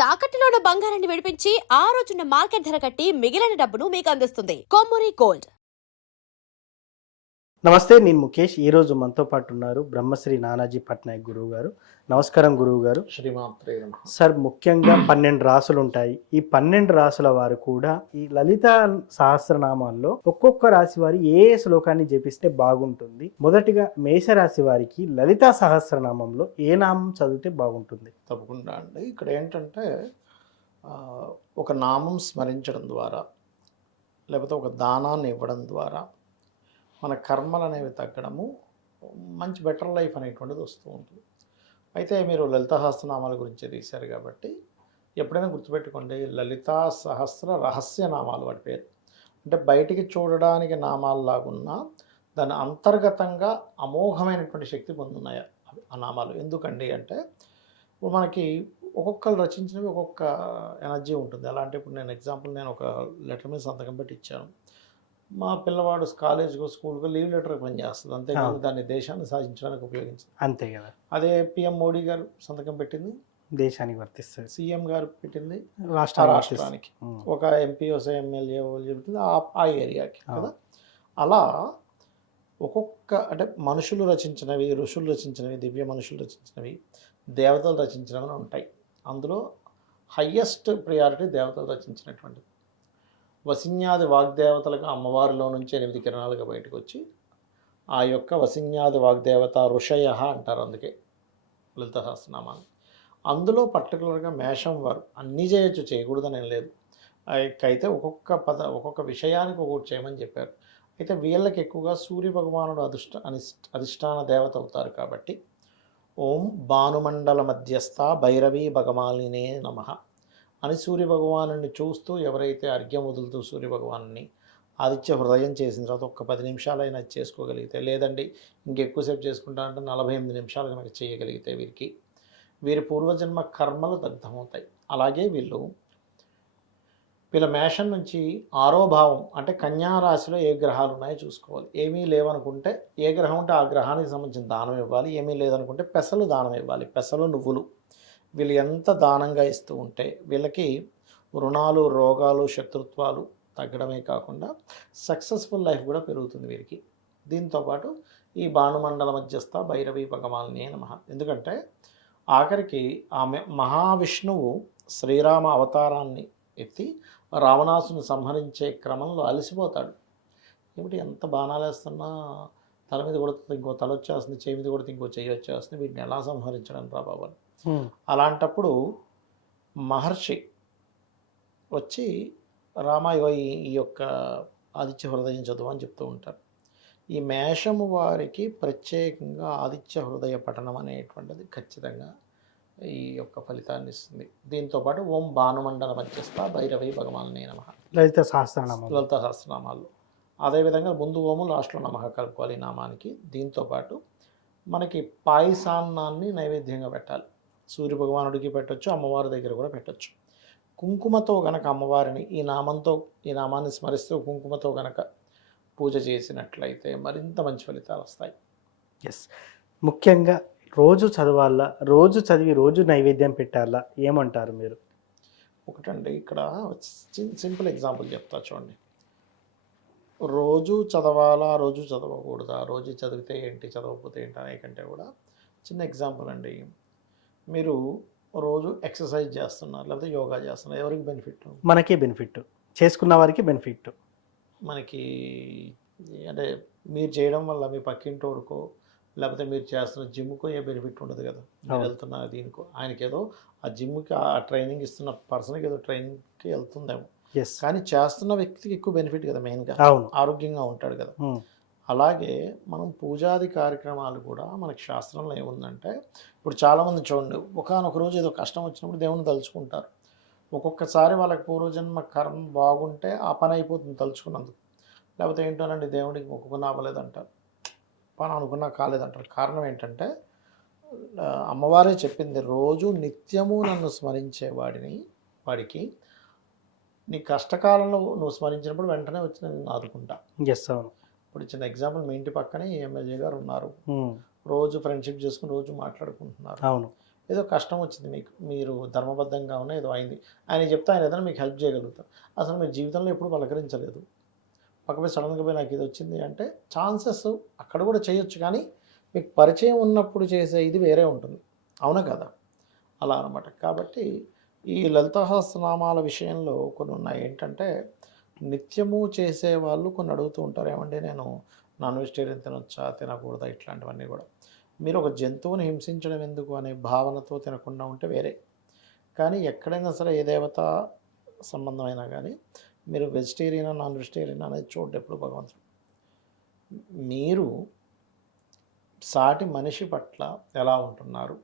తాకట్టులో ఉన్న బంగారాన్ని విడిపించి ఆ రోజున్న మార్కెట్ ధర కట్టి మిగిలిన డబ్బును మీకు అందిస్తుంది కొమ్మూరి గోల్డ్. నమస్తే, నేను ముఖేష్. ఈరోజు మనతో పాటు ఉన్నారు బ్రహ్మశ్రీ నానాజీ పట్నాయక్ గురువు గారు. నమస్కారం గురువు గారు. శ్రీమాత్రే నమః. సార్, ముఖ్యంగా 12 రాసులు ఉంటాయి. ఈ 12 రాసుల వారు కూడా ఈ లలిత సహస్రనామాల్లో ఒక్కొక్క రాశి వారి ఏ శ్లోకాన్ని జపిస్తే బాగుంటుంది? మొదటిగా మేషరాశి వారికి లలిత సహస్రనామంలో ఏ నామం చదివితే బాగుంటుంది? తప్పకుండా అండి. ఇక్కడ ఏంటంటే ఒక నామం స్మరించడం ద్వారా లేకపోతే ఒక దానాన్ని ఇవ్వడం ద్వారా మన కర్మలు అనేవి తగ్గడము, మంచి బెటర్ లైఫ్ అనేటువంటిది వస్తూ ఉంటుంది. అయితే మీరు లలితా సహస్రనామాల గురించి తీశారు కాబట్టి ఎప్పుడైనా గుర్తుపెట్టుకోండి, లలితా సహస్ర రహస్య నామాలు వాటి పేరు. అంటే బయటికి చూడడానికి నామాల్లాగున్నా దాని అంతర్గతంగా అమోఘమైనటువంటి శక్తి పొందున్నాయి ఆ నామాలు. ఎందుకండి అంటే ఇప్పుడు మనకి ఒక్కొక్కరు రచించినవి ఒక్కొక్క ఎనర్జీ ఉంటుంది. ఎలా అంటే ఇప్పుడు నేను ఒక లెటర్ మీద సంతకం పెట్టి ఇచ్చాను. మా పిల్లవాడు కాలేజ్కో స్కూల్కో లీవ్ లెటర్ పనిచేస్తుంది, అంతేకాదు దాన్ని దేశాన్ని సాధించడానికి ఉపయోగించింది. అంతే కదా. అదే పిఎం మోడీ గారు సంతకం పెట్టింది దేశానికి వర్తిస్తుంది, సీఎం గారు పెట్టింది రాష్ట్రానికి, ఒక ఎంపీ ఎమ్మెల్యే చెబుతుంది ఆ ఏరియాకి కదా. అలా ఒక్కొక్క అంటే మనుషులు రచించినవి, ఋషులు రచించినవి, దివ్య మనుషులు రచించినవి, దేవతలు రచించినవి ఉంటాయి. అందులో హయ్యెస్ట్ ప్రియారిటీ దేవతలు రచించినటువంటిది. వసిన్యాది వాగ్దేవతలుగా అమ్మవారిలో నుంచి 8 కిరణాలుగా బయటకు వచ్చి ఆ యొక్క వసిన్యాది వాగ్దేవత ఋషయ అంటారు, అందుకే లలిత సహస్రనామాలు. అందులో పర్టికులర్గా మేషం వారు అన్నీ చేయొచ్చు, చేయకూడదని ఏం లేదు. అయితే ఒక్కొక్క విషయానికి ఒక్కొక్కటి చేయమని చెప్పారు. అయితే వీళ్ళకి ఎక్కువగా సూర్య భగవానుడు అధిష్టాన దేవత అవుతారు కాబట్టి ఓం భానుమండల మధ్యస్థ భైరవీ భగమాలినే నమః అని సూర్య భగవాను చూస్తూ ఎవరైతే అర్ఘ్యం వదులుతూ సూర్య భగవాను ఆదిత్య హృదయం చేసిన తర్వాత ఒక్క 10 నిమిషాలైనా చేసుకోగలిగితే, లేదండి ఇంకెక్కువసేపు చేసుకుంటానంటే 48 నిమిషాలు కనుక చేయగలిగితే వీరి పూర్వజన్మ కర్మలు దగ్ధమవుతాయి. అలాగే వీళ్ళ మేషం నుంచి 6వ భావం అంటే కన్యా రాశిలో ఏ గ్రహాలు ఉన్నాయో చూసుకోవాలి. ఏమీ లేవనుకుంటే ఏ గ్రహం ఉంటే ఆ గ్రహానికి సంబంధించిన దానం ఇవ్వాలి. ఏమీ లేదనుకుంటే పెసలు దానం ఇవ్వాలి. పెసలు, నువ్వులు వీళ్ళు ఎంత దానంగా ఇస్తూ ఉంటే వీళ్ళకి రుణాలు, రోగాలు, శత్రుత్వాలు తగ్గడమే కాకుండా సక్సెస్ఫుల్ లైఫ్ కూడా పెరుగుతుంది వీరికి. దీంతోపాటు ఈ భానుమండల మధ్యస్థ భైరవీ భగమాలినే నమః. ఎందుకంటే ఆఖరికి ఆమె మహావిష్ణువు శ్రీరామ అవతారాన్ని ఎత్తి రావణాసుని సంహరించే క్రమంలో అలసిపోతాడు. ఏమిటి ఎంత బాణాలు వేస్తున్నా తల మీద కొడుతుంది, ఇంకో తల వచ్చేస్తుంది, చేయి మీద కొడితే ఇంకో చెయ్యి వచ్చేస్తుంది, వీటిని ఎలా సంహరించడం రా బాబు అని. అలాంటప్పుడు మహర్షి వచ్చి ఈ యొక్క ఆదిత్య హృదయం చదువు అని చెప్తూ ఉంటారు. ఈ మేషము వారికి ప్రత్యేకంగా ఆదిత్య హృదయ పఠనం అనేటువంటిది ఖచ్చితంగా ఈ యొక్క ఫలితాన్ని ఇస్తుంది. దీంతోపాటు ఓం భానుమండల మధ్యస్థ భైరవీ భగవానే నమః లలిత సహస్రనామాలు. అదేవిధంగా ముందు ఓము లాస్ట్లో నమః కలుపుకోవాలి ఈ నామానికి. దీంతోపాటు మనకి పాయసాన్నాన్ని నైవేద్యంగా పెట్టాలి. సూర్య భగవానుడికి పెట్టొచ్చు, అమ్మవారి దగ్గర కూడా పెట్టొచ్చు. కుంకుమతో గనక అమ్మవారిని ఈ నామాన్ని స్మరిస్తూ కుంకుమతో గనక పూజ చేసినట్లయితే మరింత మంచి ఫలితాలు వస్తాయి. ఎస్, ముఖ్యంగా రోజు చదవాలా, రోజు చదివి రోజు నైవేద్యం పెట్టాలా, ఏమంటారు మీరు? ఒకటండి, ఇక్కడ సింపుల్ ఎగ్జాంపుల్ చెప్తా చూడండి. రోజు చదవాలా, రోజు చదవకూడదా, రోజు చదివితే ఏంటి, చదవకపోతే ఏంటి అనే కంటే కూడా చిన్న ఎగ్జాంపుల్ అండి. మీరు రోజు ఎక్సర్సైజ్ చేస్తున్నారు, లేకపోతే యోగా చేస్తున్నారు, ఎవరికి బెనిఫిట్? మనకే బెనిఫిట్, చేసుకున్న వారికి బెనిఫిట్. మనకి అంటే మీరు చేయడం వల్ల మీ పక్కింటోడుకో లేకపోతే మీరు చేస్తున్న జిమ్కో ఏ బెనిఫిట్ ఉండదు కదా. మీరు వెళ్తున్న దీనికో ఆయనకి ఏదో ఆ జిమ్కి ఆ ట్రైనింగ్ ఇస్తున్న పర్సన్కి ఏదో ట్రైనింగ్కి వెళ్తుందేమో, కానీ చేస్తున్న వ్యక్తికి ఎక్కువ బెనిఫిట్ కదా, మెయిన్గా ఆరోగ్యంగా ఉంటాడు కదా. అలాగే మనం పూజాది కార్యక్రమాలు కూడా మనకి శాస్త్రంలో ఏముందంటే, ఇప్పుడు చాలామంది చూడండి, ఒకానొక రోజు ఏదో కష్టం వచ్చినప్పుడు దేవుని తలుచుకుంటారు. ఒక్కొక్కసారి వాళ్ళకి పూర్వజన్మ కర్మ బాగుంటే ఆ పని అయిపోతుంది తలుచుకున్నందుకు. లేకపోతే ఏంటోనండి దేవుడికి మొక్కుకున్నా అవ్వలేదంటారు, పని అనుకున్నా కాలేదంటారు. కారణం ఏంటంటే అమ్మవారే చెప్పింది, రోజు నిత్యము నన్ను స్మరించే వాడికి నీ కష్టకాలంలో నువ్వు స్మరించినప్పుడు వెంటనే వచ్చి నేను ఆదుకుంటా. ఇప్పుడు చిన్న ఎగ్జాంపుల్, మీ ఇంటి పక్కనే ఎమ్మెల్యే గారు ఉన్నారు, రోజు ఫ్రెండ్షిప్ చేసుకుని రోజు మాట్లాడుకుంటున్నారు. ఏదో కష్టం వచ్చింది మీకు, మీరు ధర్మబద్ధంగా ఉన్న ఏదో అయింది, ఆయన చెప్తే ఆయన ఏదైనా మీకు హెల్ప్ చేయగలుగుతారు. అసలు మీరు జీవితంలో ఎప్పుడు పలకరించలేదు, పక్కపై సడన్గా పోయి నాకు ఇది వచ్చింది అంటే ఛాన్సెస్ అక్కడ కూడా చేయొచ్చు, కానీ మీకు పరిచయం ఉన్నప్పుడు చేసే ఇది వేరే ఉంటుంది, అవునా కదా? అలా అనమాట. కాబట్టి ఈ లలితా సహస్రనామాల విషయంలో కొన్ని ఉన్నాయి. ఏంటంటే నిత్యము చేసేవాళ్ళు కొన్ని అడుగుతూ ఉంటారు, ఏమంటే నేను నాన్ వెజిటేరియన్ తినొచ్చా, తినకూడదా, ఇట్లాంటివన్నీ కూడా. మీరు ఒక జంతువుని హింసించడం ఎందుకు అనే భావనతో తినకుండా ఉంటే వేరే, కానీ ఎక్కడైనా సరే ఏ దేవత సంబంధమైనా కానీ మీరు వెజిటేరియన్ నాన్ వెజిటేరియన్ అనేది చూడండి ఎప్పుడు భగవంతుడు. మీరు సాటి మనిషి పట్ల ఎలా ఉంటున్నారు,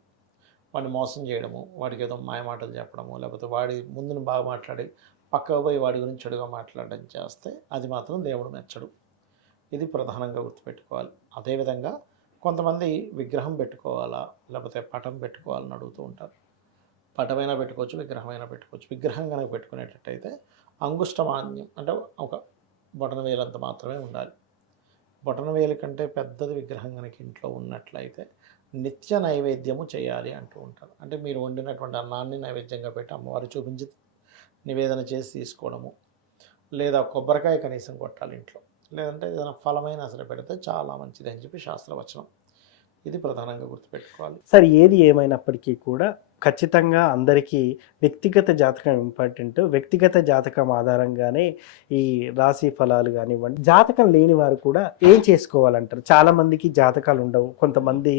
వాడిని మోసం చేయడము, వాడికి ఏదో మాయమాటలు చెప్పడము, లేకపోతే వాడి ముందుని బాగా మాట్లాడి పక్కకు పోయి వాడి గురించి చెడుగా మాట్లాడడం చేస్తే అది మాత్రం దేవుడు మెచ్చడు. ఇది ప్రధానంగా గుర్తుపెట్టుకోవాలి. అదేవిధంగా కొంతమంది విగ్రహం పెట్టుకోవాలా లేకపోతే పటం పెట్టుకోవాలని అడుగుతూ ఉంటారు. పటమైనా పెట్టుకోవచ్చు, విగ్రహమైనా పెట్టుకోవచ్చు. విగ్రహం కనుక పెట్టుకునేటట్టయితే అంగుష్టమాన్యం అంటే ఒక బొటన వేలంత మాత్రమే ఉండాలి. బొటన వేలు కంటే పెద్దది విగ్రహం కనుక ఇంట్లో ఉన్నట్లయితే నిత్య నైవేద్యము చేయాలి అంటూ ఉంటారు. అంటే మీరు వండినటువంటి అన్నాన్ని నైవేద్యంగా పెట్టి అమ్మవారు చూపించి నివేదన చేసి తీసుకోవడము, లేదా కొబ్బరికాయ కనీసం కొట్టాలి ఇంట్లో, లేదంటే ఏదైనా ఫలమైనా సరే పెడితే చాలా మంచిది అని చెప్పి శాస్త్రవచనం. ఇది ప్రధానంగా గుర్తుపెట్టుకోవాలి. సార్, ఏది ఏమైనప్పటికీ కూడా ఖచ్చితంగా అందరికీ వ్యక్తిగత జాతకం ఇంపార్టెంట్. వ్యక్తిగత జాతకం ఆధారంగానే ఈ రాశి ఫలాలు కానివ్వండి. జాతకం లేని వారు కూడా ఏం చేసుకోవాలంటారు? చాలా మందికి జాతకాలు ఉండవు, కొంతమంది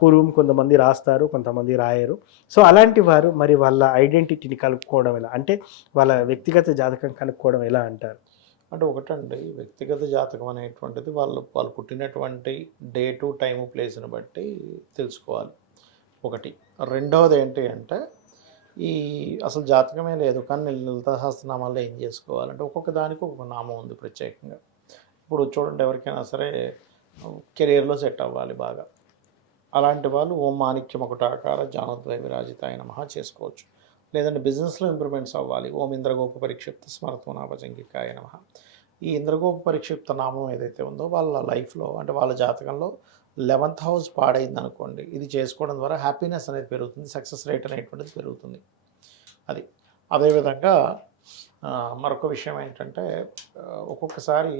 పూర్వం కొంతమంది రాస్తారు, కొంతమంది రాయరు. సో అలాంటి వారు మరి వాళ్ళ ఐడెంటిటీని కనుక్కోవడం ఎలా, అంటే వాళ్ళ వ్యక్తిగత జాతకం కనుక్కోవడం ఎలా అంటారు? అంటే ఒకటండి, వ్యక్తిగత జాతకం అనేటువంటిది వాళ్ళు పుట్టినటువంటి డేటు, టైము, ప్లేస్ని బట్టి తెలుసుకోవాలి ఒకటి. రెండవది ఏంటి అంటే ఈ అసలు జాతకమే లేదు కానీ లలితా సహస్రనామాల్లో ఏం చేసుకోవాలంటే ఒక్కొక్క దానికి ఒక్కొక్క నామం ఉంది ప్రత్యేకంగా. ఇప్పుడు చూడండి, ఎవరికైనా సరే కెరీర్లో సెట్ అవ్వాలి బాగా, అలాంటి వాళ్ళు ఓం మాణిక్యం ఒకటాకార జానద్వయ విరాజితాయ నమః చేసుకోవచ్చు. లేదంటే బిజినెస్లో ఇంప్రూవ్మెంట్స్ అవ్వాలి, ఓం ఇంద్రగోప పరిక్షిప్త స్మరత్వనాభజంగికాయ నమః. ఈ ఇంద్రగోప పరిక్షిప్త నామం ఏదైతే ఉందో వాళ్ళ లైఫ్లో అంటే వాళ్ళ జాతకంలో 11th హౌస్ పాడైంది అనుకోండి, ఇది చేసుకోవడం ద్వారా హ్యాపీనెస్ అనేది పెరుగుతుంది, సక్సెస్ రేట్ అనేటువంటిది పెరుగుతుంది. అది అదేవిధంగా మరొక విషయం ఏంటంటే ఒక్కొక్కసారి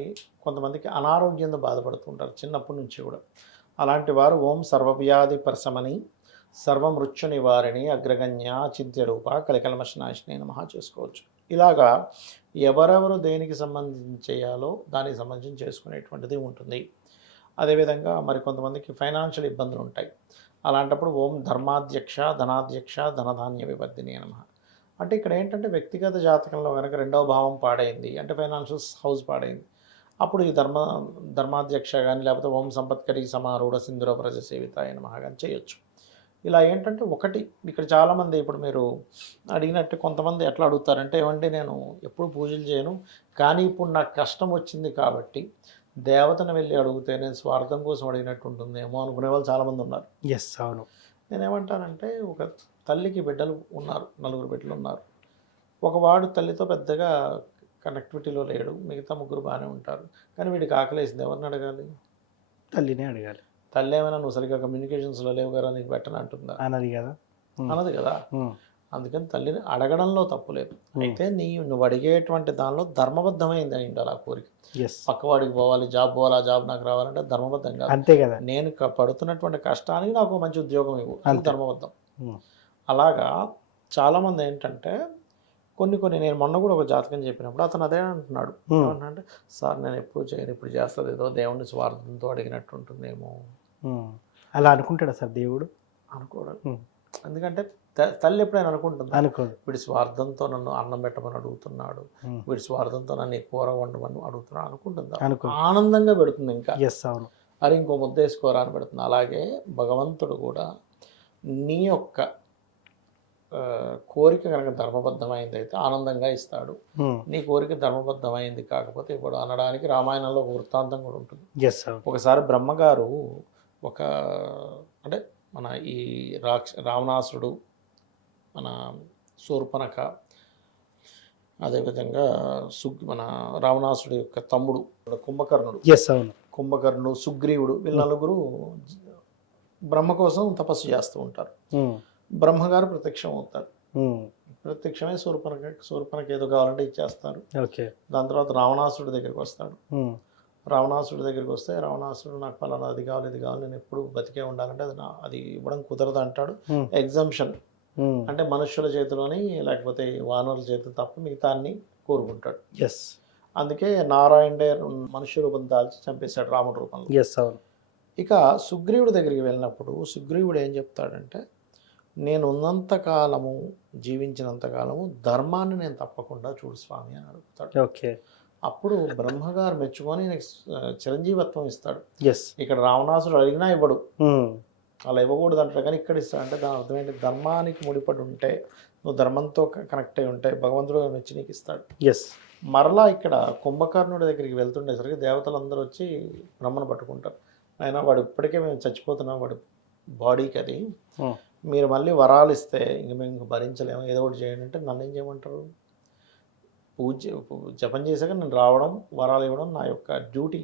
కొంతమందికి అనారోగ్యంతో బాధపడుతుంటారు చిన్నప్పటి నుంచి కూడా. అలాంటి వారు ఓం సర్వవ్యాధి ప్రశమని సర్వమృత్యు నివారిణి అగ్రగణ్య చింత్యరూప కలికల్మషనాశిని నమః చేసుకోవచ్చు. ఇలాగా ఎవరెవరు దేనికి సంబంధించి చేయాలో దానికి సంబంధించి చేసుకునేటువంటిది ఉంటుంది. అదేవిధంగా మరి కొంతమందికి ఫైనాన్షియల్ ఇబ్బందులు ఉంటాయి. అలాంటప్పుడు ఓం ధర్మాధ్యక్ష ధనాధ్యక్ష ధనధాన్య వివర్ధిని నమః. అంటే ఇక్కడ ఏంటంటే వ్యక్తిగత జాతకంలో కనుక 2వ భావం పాడైంది అంటే ఫైనాన్షియల్ హౌస్ పాడైంది, అప్పుడు ఈ ధర్మాధ్యక్ష కానీ లేకపోతే ఓం సంపత్కరి సమారూఢ సింధుర ప్రజ సేవితాయ నమః కానీ చేయొచ్చు. ఇలా ఏంటంటే ఒకటి ఇక్కడ చాలామంది ఇప్పుడు మీరు అడిగినట్టు కొంతమంది ఎట్లా అడుగుతారంటే, ఏమంటే నేను ఎప్పుడు పూజలు చేయను కానీ ఇప్పుడు నాకు కష్టం వచ్చింది కాబట్టి దేవతను వెళ్ళి అడిగితే నేను స్వార్థం కోసం అడిగినట్టు ఉంటుందేమో అనుకునే వాళ్ళు చాలామంది ఉన్నారు. ఎస్, అవును. నేనేమంటానంటే ఒక తల్లికి బిడ్డలు ఉన్నారు, 4 బిడ్డలు ఉన్నారు. ఒకవాడు తల్లితో పెద్దగా కనెక్టివిటీలో లేడు, మిగతా 3 బాగానే ఉంటారు. కానీ వీడికి ఆకలేసింది, ఎవరిని అడగాలి? తల్లినే అడగాలి. తల్లి ఏమైనా నువ్వు సరిగ్గా కమ్యూనికేషన్స్లో లేవు కదా నీకు పెట్టను అంటుందా? అన్నది కదా, అన్నది కదా. అందుకని తల్లిని అడగడంలో తప్పు లేదు. అయితే నువ్వు అడిగేటువంటి దానిలో ధర్మబద్ధమైంది అయి ఉండాలి ఆ కోరిక. పక్కవాడికి పోవాలి, జాబ్ పోవాలి, ఆ జాబ్ నాకు రావాలంటే ధర్మబద్ధం కాదు. అంతే కదా. నేను పడుతున్నటువంటి కష్టానికి నాకు మంచి ఉద్యోగం ఇవ్వు, అది ధర్మబద్ధం. అలాగా చాలామంది ఏంటంటే కొన్ని నేను మొన్న కూడా ఒక జాతకం చెప్పినప్పుడు అతను అదే అంటున్నాడు, ఏమంటే సార్ నేను ఎప్పుడు చేయను, ఇప్పుడు చేస్తుంది ఏదో దేవుడిని స్వార్థంతో అడిగినట్టు ఉంటుందేమో. అలా అనుకుంటాడా సార్ దేవుడు? అనుకోడు. ఎందుకంటే తల్లి ఎప్పుడైనా అనుకుంటుంది, అనుకోదు. వీడి స్వార్థంతో నన్ను అన్నం పెట్టమని అడుగుతున్నాడు, వీడి స్వార్థంతో నన్ను కూర వండమని అడుగుతున్నాడు అనుకుంటుందా? ఆనందంగా పెడుతుంది. ఇంకా అరే ఇంకో ముద్ద వేసుకోరా అని పెడుతుంది. అలాగే భగవంతుడు కూడా నీ యొక్క కోరిక కనుక ధర్మబద్ధమైంది అయితే ఆనందంగా ఇస్తాడు, నీ కోరిక ధర్మబద్ధమైంది కాకపోతే ఇప్పుడు అనడానికి రామాయణంలో ఒక వృత్తాంతం కూడా ఉంటుంది. ఒకసారి బ్రహ్మగారు అంటే మన ఈ రావణాసురుడు, మన శూర్పణఖ, అదేవిధంగా మన రావణాసురుడు యొక్క తమ్ముడు కుంభకర్ణుడు, సుగ్రీవుడు, వీళ్ళ 4 బ్రహ్మ కోసం తపస్సు చేస్తూ ఉంటారు. బ్రహ్మగారు ప్రత్యక్షం అవుతారు. ఉమ్, ప్రత్యక్షమై శూర్పణకి ఏదో కావాలంటే ఇచ్చేస్తారు. ఓకే. దాని తర్వాత రావణాసుడి దగ్గరికి వస్తాడు. ఉమ్, రావణాసుడి దగ్గరికి వస్తే రావణాసుడు నాకు పలానా అది కావాలి ఇది కావాలి నేను ఎప్పుడు బతికే ఉండాలంటే అది ఇవ్వడం కుదరదు అంటాడు. ఉమ్, ఎగ్జంప్షన్ ఉమ్, అంటే మనుష్యుల చేతిలోని లేకపోతే వానరుల చేతిలో తప్ప మిగతా అన్ని కోరుకుంటాడు. ఎస్, అందుకే నారాయణుడే మనుష్య రూపం దాల్చి చంపేశాడు రాముడి రూపంలో. ఎస్, అవును. ఇక సుగ్రీవుడి దగ్గరికి వెళ్ళినప్పుడు సుగ్రీవుడు ఏం చెప్తాడంటే, నేను ఉన్నంత కాలము జీవించినంత కాలము ధర్మాన్ని నేను తప్పకుండా చూడు స్వామి అని అడుగుతాడు. ఓకే. అప్పుడు బ్రహ్మగారు మెచ్చుకొని నీకు చిరంజీవత్వం ఇస్తాడు. ఎస్. ఇక్కడ రావణాసుడు అడిగినా ఇవ్వడు, ఉమ్, అలా ఇవ్వకూడదు అంటాడు, కానీ ఇక్కడ ఇస్తాడంటే దాని అర్థం ఏంటి, ధర్మానికి ముడిపడి ఉంటే నువ్వు ధర్మంతో కనెక్ట్ అయి ఉంటే భగవంతుడు మెచ్చి నీకు ఇస్తాడు. ఎస్. మరలా ఇక్కడ కుంభకర్ణుడి దగ్గరికి వెళ్తుండేసరికి దేవతలందరూ వచ్చి బ్రహ్మను పట్టుకుంటారు. అయినా వాడు ఇప్పటికే మేము చచ్చిపోతున్నాం, వాడు బాడీకి అది, ఉమ్, మీరు మళ్ళీ వరాలు ఇస్తే ఇంక మేము ఇంక భరించలేము, ఏదో ఒకటి చేయండి అంటే నన్ను ఏం చేయమంటారు, జపం చేశాక నేను రావడం వరాలు ఇవ్వడం నా యొక్క డ్యూటీ,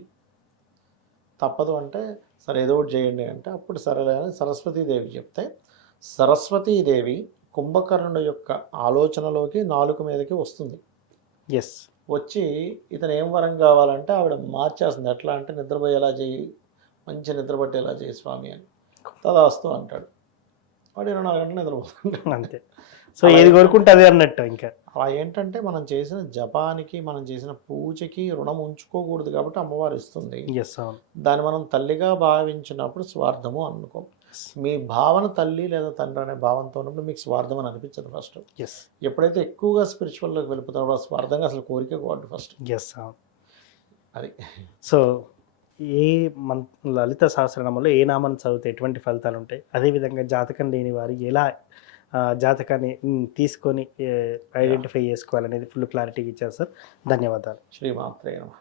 తప్పదు అంటే సరే ఏదో ఒకటి చేయండి అంటే అప్పుడు సరేలే అని సరస్వతీదేవి చెప్తే సరస్వతీదేవి కుంభకర్ణుడి యొక్క ఆలోచనలోకి నాలుక మీదకి వస్తుంది. ఎస్. వచ్చి ఇతను ఏం వరం కావాలంటే ఆవిడ మార్చేస్తుంది. ఎట్లా అంటే నిద్రపోయేలా చేయి, మంచి నిద్ర పట్టేలా చేయి స్వామి అని. తదాస్తు అంటాడు. వాడు 24 గంటలు నిద్రపోతుంటాడు. అంతే. సో ఏది కోరుకుంటే అదే అన్నట్టు ఇంకా. అలా ఏంటంటే మనం చేసిన జపానికి మనం చేసిన పూజకి రుణం ఉంచుకోకూడదు కాబట్టి అమ్మవారు ఇస్తుంది. ఎస్, అవును. దాన్ని మనం తల్లిగా భావించినప్పుడు స్వార్థము అనుకో. మీ భావన తల్లి లేదా తండ్రి అనే భావంతో ఉన్నప్పుడు మీకు స్వార్థం అని అనిపించదు ఫస్ట్. ఎస్. ఎప్పుడైతే ఎక్కువగా స్పిరిచువల్లోకి వెళ్ళిపోతారో ఆ స్వార్థంగా అసలు కోరిక కోవద్దు ఫస్ట్. ఎస్, అవును. అది. సో ఏ లలిత సహస్రనామంలో ఏ నామాన్ని చదివితే ఎటువంటి ఫలితాలు ఉంటాయి, అదేవిధంగా జాతకం లేని వారు ఎలా జాతకాన్ని తీసుకొని ఐడెంటిఫై చేసుకోవాలనేది ఫుల్ క్లారిటీగా ఇచ్చారు సార్. ధన్యవాదాలు. శ్రీమాత్రే నమః.